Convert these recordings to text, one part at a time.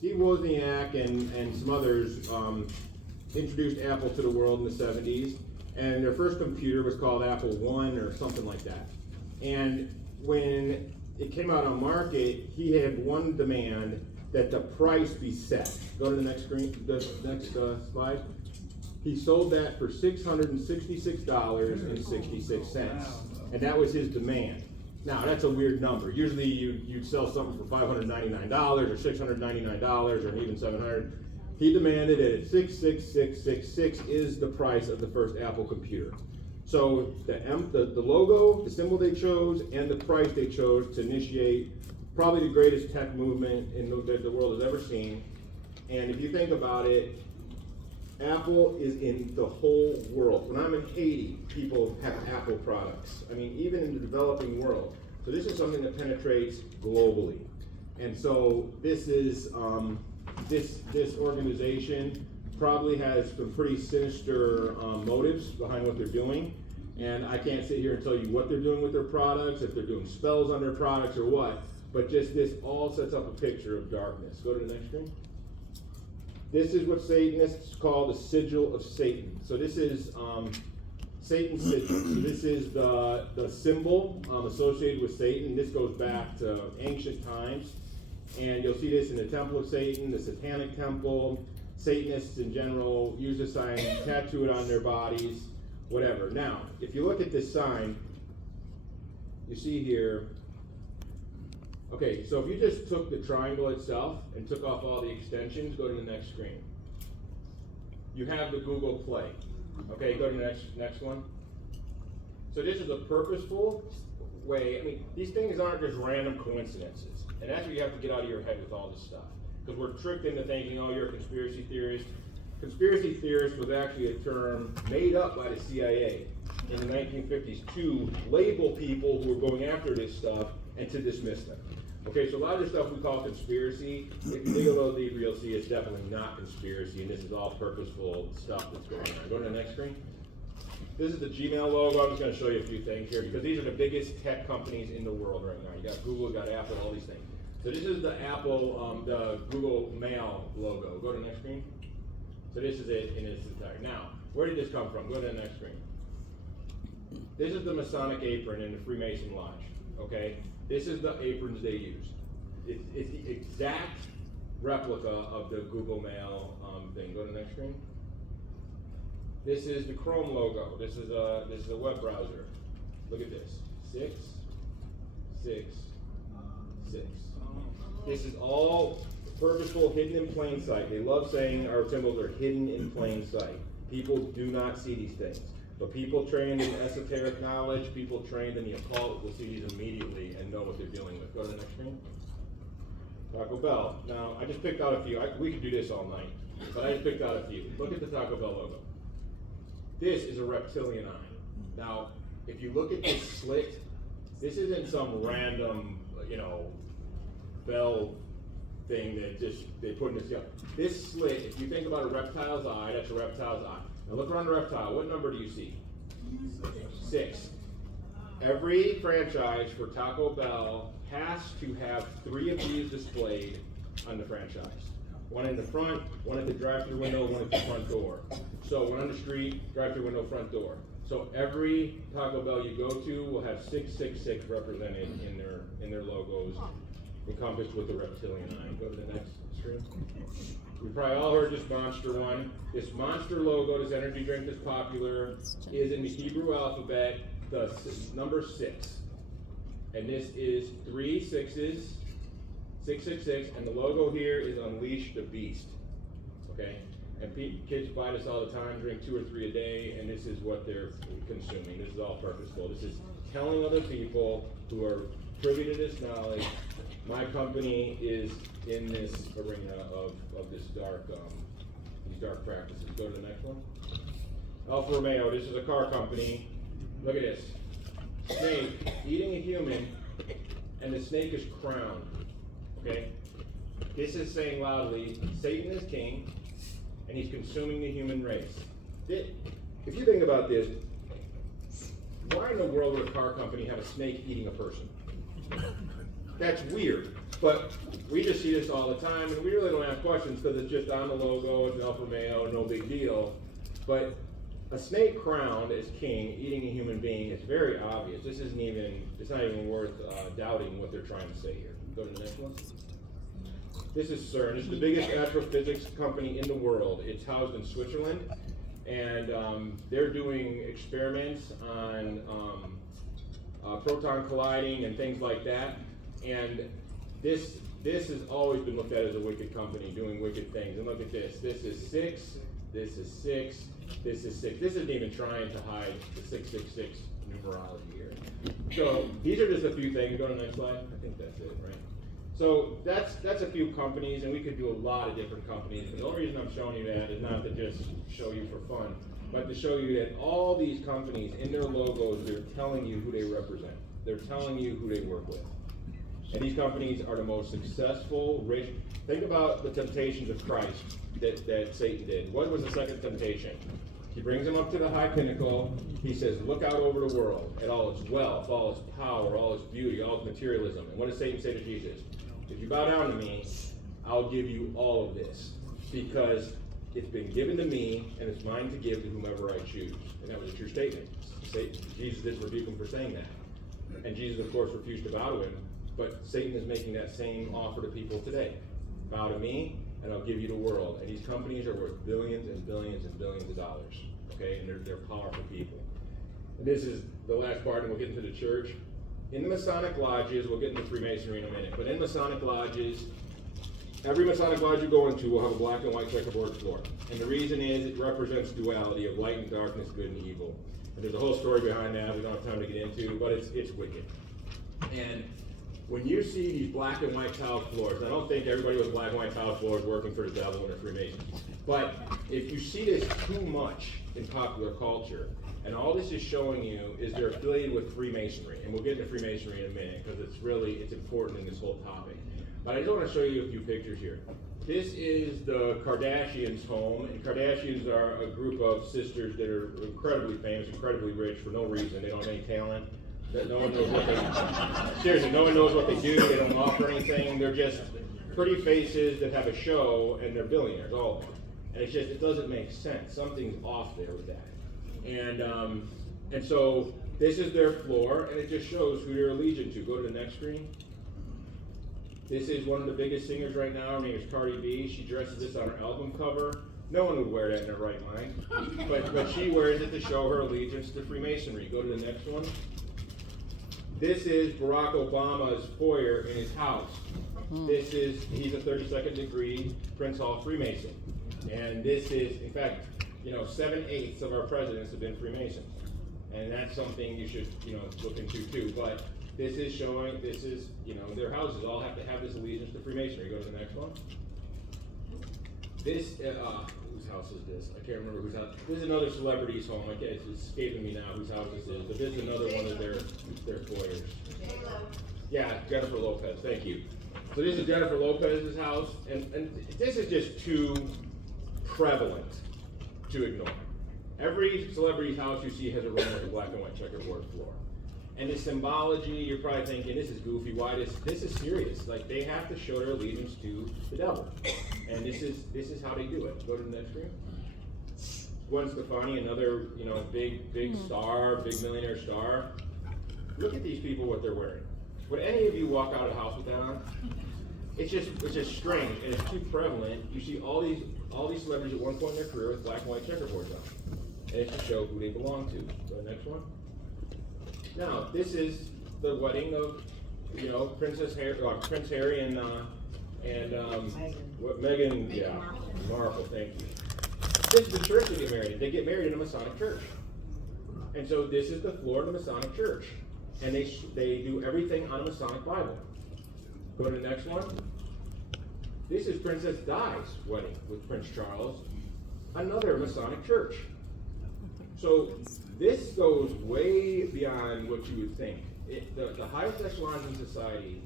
Steve Wozniak and some others introduced Apple to the world in the 70s, and their first computer was called Apple I or something like that. And when it came out on market, he had one demand, that the price be set. Go to the next screen, the next slide. He sold that for $666.66, and that was his demand. Now, that's a weird number. Usually you'd sell something for $599 or $699 or even $700. He demanded it at $66666 is the price of the first Apple computer. So the logo, the symbol they chose, and the price they chose to initiate probably the greatest tech movement that the world has ever seen. And if you think about it, Apple is in the whole world. When I'm in Haiti, people have Apple products. I mean, even in the developing world. So this is something that penetrates globally. And so this is, this organization probably has some pretty sinister motives behind what they're doing. And I can't sit here and tell you what they're doing with their products, if they're doing spells on their products or what, but just this all sets up a picture of darkness. Go to the next screen. This is what Satanists call the sigil of Satan. So this is Satan's sigil. So this is the symbol associated with Satan. This goes back to ancient times. And you'll see this in the Temple of Satan, the Satanic Temple. Satanists in general use this sign, tattoo it on their bodies, whatever. Now, if you look at this sign, you see here, okay, so if you just took the triangle itself and took off all the extensions, go to the next screen. You have the Google Play. Okay, go to the next one. So this is a purposeful way. I mean, these things aren't just random coincidences. And that's what you have to get out of your head with all this stuff. Because we're tricked into thinking, oh, you're a conspiracy theorist. Conspiracy theorist was actually a term made up by the CIA in the 1950s to label people who were going after this stuff and to dismiss them. Okay, so a lot of this stuff we call conspiracy. If you dig a little deeper, you'll see it's definitely not conspiracy, and this is all purposeful stuff that's going on. Go to the next screen. This is the Gmail logo. I'm just going to show you a few things here because these are the biggest tech companies in the world right now. You got Google, you got Apple, all these things. So this is the Apple, the Google Mail logo. Go to the next screen. So this is it in its entirety. Now, where did this come from? Go to the next screen. This is the Masonic apron in the Freemason Lodge. Okay, this is the aprons they use. It's the exact replica of the Google Mail thing. Go to the next screen. This is the Chrome logo. This is a web browser. Look at this. 6, 6, 6. This is all purposeful, hidden in plain sight. They love saying our symbols are hidden in plain sight. People do not see these things. But people trained in esoteric knowledge, people trained in the occult will see these immediately and know what they're dealing with. Go to the next screen. Taco Bell. Now, I just picked out a few. We could do this all night, but I just picked out a few. Look at the Taco Bell logo. This is a reptilian eye. Now, if you look at this slit, this isn't some random, bell thing that just they put in this. This slit, if you think about a reptile's eye, that's a reptile's eye. Now look around the reptile. What number do you see? 6. Every franchise for Taco Bell has to have 3 of these displayed on the franchise. One in the front, one at the drive-thru window, one at the front door. So one on the street, drive-thru window, front door. So every Taco Bell you go to will have 666 represented in their logos, encompassed with the reptilian eye. Go to the next screen. We've probably all heard this monster one. This monster logo, this energy drink that's popular, is in the Hebrew alphabet, the number 6. And this is 3 6s, 666, and the logo here is Unleash the Beast. Okay? And kids buy this all the time, drink 2 or 3 a day, and this is what they're consuming. This is all purposeful. This is telling other people who are privy to this knowledge, my company is in this arena of this these dark practices. Go to the next one. Alfa Romeo, this is a car company. Look at this. Snake eating a human, and the snake is crowned. Okay? This is saying loudly, Satan is king, and he's consuming the human race. If you think about this, why in the world would a car company have a snake eating a person? That's weird. But we just see this all the time, and we really don't have questions because it's just on the logo, it's Alpha Male, no big deal. But a snake crowned as king, eating a human being, is very obvious. This isn't even, it's not even worth doubting what they're trying to say here. Go to the next one. This is CERN. This is the biggest astrophysics company in the world. It's housed in Switzerland, and they're doing experiments on proton colliding and things like that. And this has always been looked at as a wicked company doing wicked things. And look at this. This is 6, this is 6, this is 6. This isn't even trying to hide the 666 numerology here. So these are just a few things. Go to the next slide. I think that's it, right? So that's a few companies, and we could do a lot of different companies. But the only reason I'm showing you that is not to just show you for fun, but to show you that all these companies, in their logos, they're telling you who they represent. They're telling you who they work with. And these companies are the most successful, rich. Think about the temptations of Christ that Satan did. What was the second temptation? He brings him up to the high pinnacle. He says, look out over the world at all its wealth, all its power, all its beauty, all its materialism. And what does Satan say to Jesus? If you bow down to me, I'll give you all of this, because it's been given to me, and it's mine to give to whomever I choose. And that was a true statement. Jesus didn't rebuke him for saying that. And Jesus, of course, refused to bow to him. But Satan is making that same offer to people today. Bow to me, and I'll give you the world. And these companies are worth billions and billions and billions of dollars. Okay, and they're powerful people. And this is the last part, and we'll get into the church. In the Masonic lodges, we'll get into Freemasonry in a minute, but in Masonic lodges, every Masonic lodge you go into will have a black and white checkerboard floor. And the reason is it represents duality of light and darkness, good and evil. And there's a whole story behind that we don't have time to get into, but it's wicked. And when you see these black and white tile floors, I don't think everybody with black and white tile floors working for the devil and a Freemason. But if you see this too much in popular culture, and all this is showing you is they're affiliated with Freemasonry. And we'll get into Freemasonry in a minute because it's important in this whole topic. But I just want to show you a few pictures here. This is the Kardashians' home, and Kardashians are a group of sisters that are incredibly famous, incredibly rich for no reason. They don't have any talent. No one knows what they seriously, no one knows what they do. They don't offer anything. They're just pretty faces that have a show, and they're billionaires, all of them. And it's just, it doesn't make sense. Something's off there with that. And so this is their floor, and it just shows who they're allegiant to. Go to the next screen. This is one of the biggest singers right now. Her name is Cardi B. She dresses this on her album cover. No one would wear that in their right mind. But she wears it to show her allegiance to Freemasonry. Go to the next one. This is Barack Obama's foyer in his house. He's a 32nd degree Prince Hall Freemason. And this is, in fact, 7/8 of our presidents have been Freemasons. And that's something you should, look into too. But this is showing, their houses all have to have this allegiance to Freemasonry. Go to the next one. This, whose house is this? I can't remember whose house. This is another celebrity's home. It's escaping me now whose house this is. But this is another one of their foyers. Yeah, Jennifer Lopez. Thank you. So this is Jennifer Lopez's house, and this is just too prevalent to ignore. Every celebrity's house you see has a room with a black and white checkerboard floor. And the symbology, you're probably thinking, this is goofy. Why this is serious. Like, they have to show their allegiance to the devil. And this is how they do it. Go to the next screen. Gwen Stefani, another big star, big millionaire star. Look at these people, what they're wearing. Would any of you walk out of the house with that on? It's just strange, and it's too prevalent. You see all these celebrities at one point in their career with black and white checkerboards on. And it's to show who they belong to. Go to the next one. Now, this is the wedding of, Prince Harry and Meghan, yeah, Markle, thank you. This is the church they get married in. They get married in a Masonic church. And so this is the floor of the Masonic church. And they do everything on a Masonic Bible. Go to the next one. This is Princess Di's wedding with Prince Charles, another Masonic church. So this goes way beyond what you would think. The highest echelons in society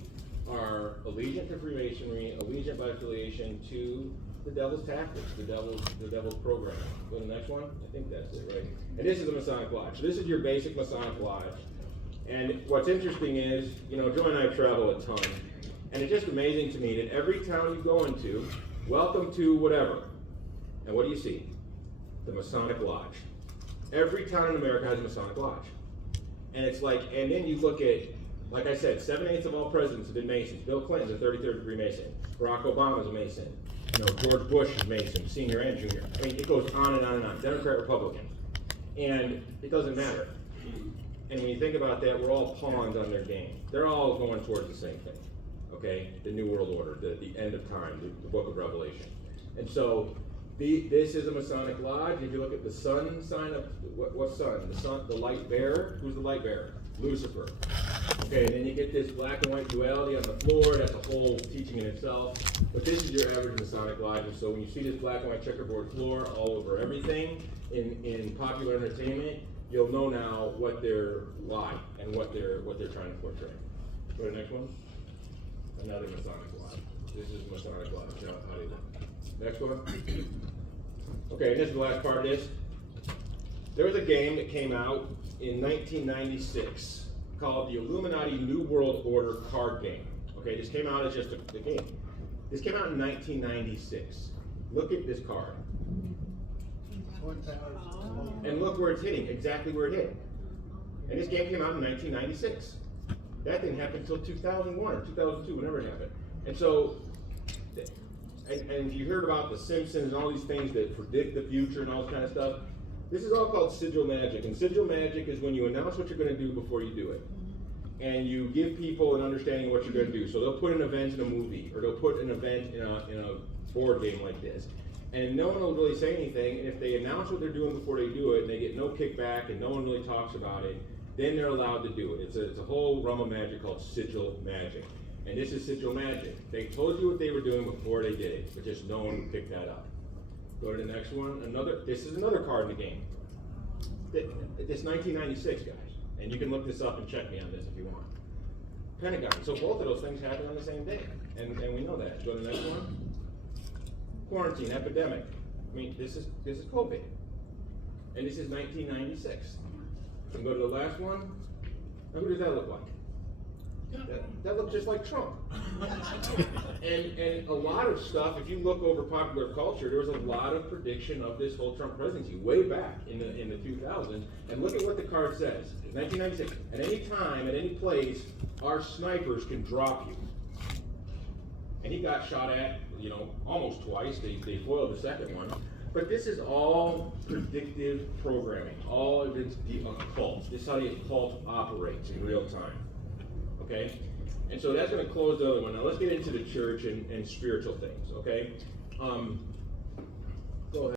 are allegiant to Freemasonry, allegiant by affiliation to the devil's tactics, the devil's program. Go to the next one. I think that's it, right? And this is a Masonic lodge. So this is your basic Masonic lodge. And what's interesting is, Joe and I travel a ton. And it's just amazing to me that every town you go into, welcome to whatever. And what do you see? The Masonic Lodge. Every town in America has a Masonic Lodge. And it's like, and then you look at, like I said, 7/8 of all presidents have been Masons. Bill Clinton's a 33rd degree Mason. Barack Obama's a Mason. George Bush is Mason, senior and junior. I mean, it goes on and on and on. Democrat, Republican. And it doesn't matter. And when you think about that, we're all pawns on their game. They're all going towards the same thing. Okay? The New World Order, the end of time, the book of Revelation. And so, this is a Masonic Lodge. If you look at the sun sign up, what sun? The sun, the light bearer. Who's the light bearer? Lucifer. Okay, and then you get this black and white duality on the floor. That's a whole teaching in itself. But this is your average Masonic Lodge. And so when you see this black and white checkerboard floor all over everything in popular entertainment, you'll know now what they're why and what they're trying to portray. Go to the next one. Another Masonic Lodge. This is Masonic Lodge. Now, how do you look? Next one. Okay, and this is the last part of this. There was a game that came out in 1996 called the Illuminati New World Order card game. Okay, this came out as just a game. This came out in 1996. Look at this card. And look where it's hitting, exactly where it hit. And this game came out in 1996. That didn't happen until 2001 or 2002, whenever it happened. And so, and you heard about the Simpsons and all these things that predict the future and all this kind of stuff. This is all called sigil magic. And sigil magic is when you announce what you're going to do before you do it. And you give people an understanding of what you're going to do. So they'll put an event in a movie, or they'll put an event in a board game like this. And no one will really say anything. And if they announce what they're doing before they do it, and they get no kickback, and no one really talks about it, then they're allowed to do it. It's a whole realm of magic called sigil magic. And this is sigil magic. They told you what they were doing before they did it, but just no one picked that up. Go to the next one. This is another card in the game. It's 1996, guys. And you can look this up and check me on this if you want. Pentagon. So both of those things happen on the same day. And we know that. Go to the next one. Quarantine, epidemic. I mean, this is COVID. And this is 1996. And go to the last one. Now, who does that look like? That looks just like Trump. and a lot of stuff, if you look over popular culture, there was a lot of prediction of this whole Trump presidency way back in the 2000s. And look at what the card says. 1996. At any time, at any place, our snipers can drop you. And he got shot at, almost twice. They foiled the second one. But this is all predictive programming. All of it's the occult. This is how the occult operates in real time. Okay? And so that's going to close the other one. Now let's get into the church and spiritual things, okay?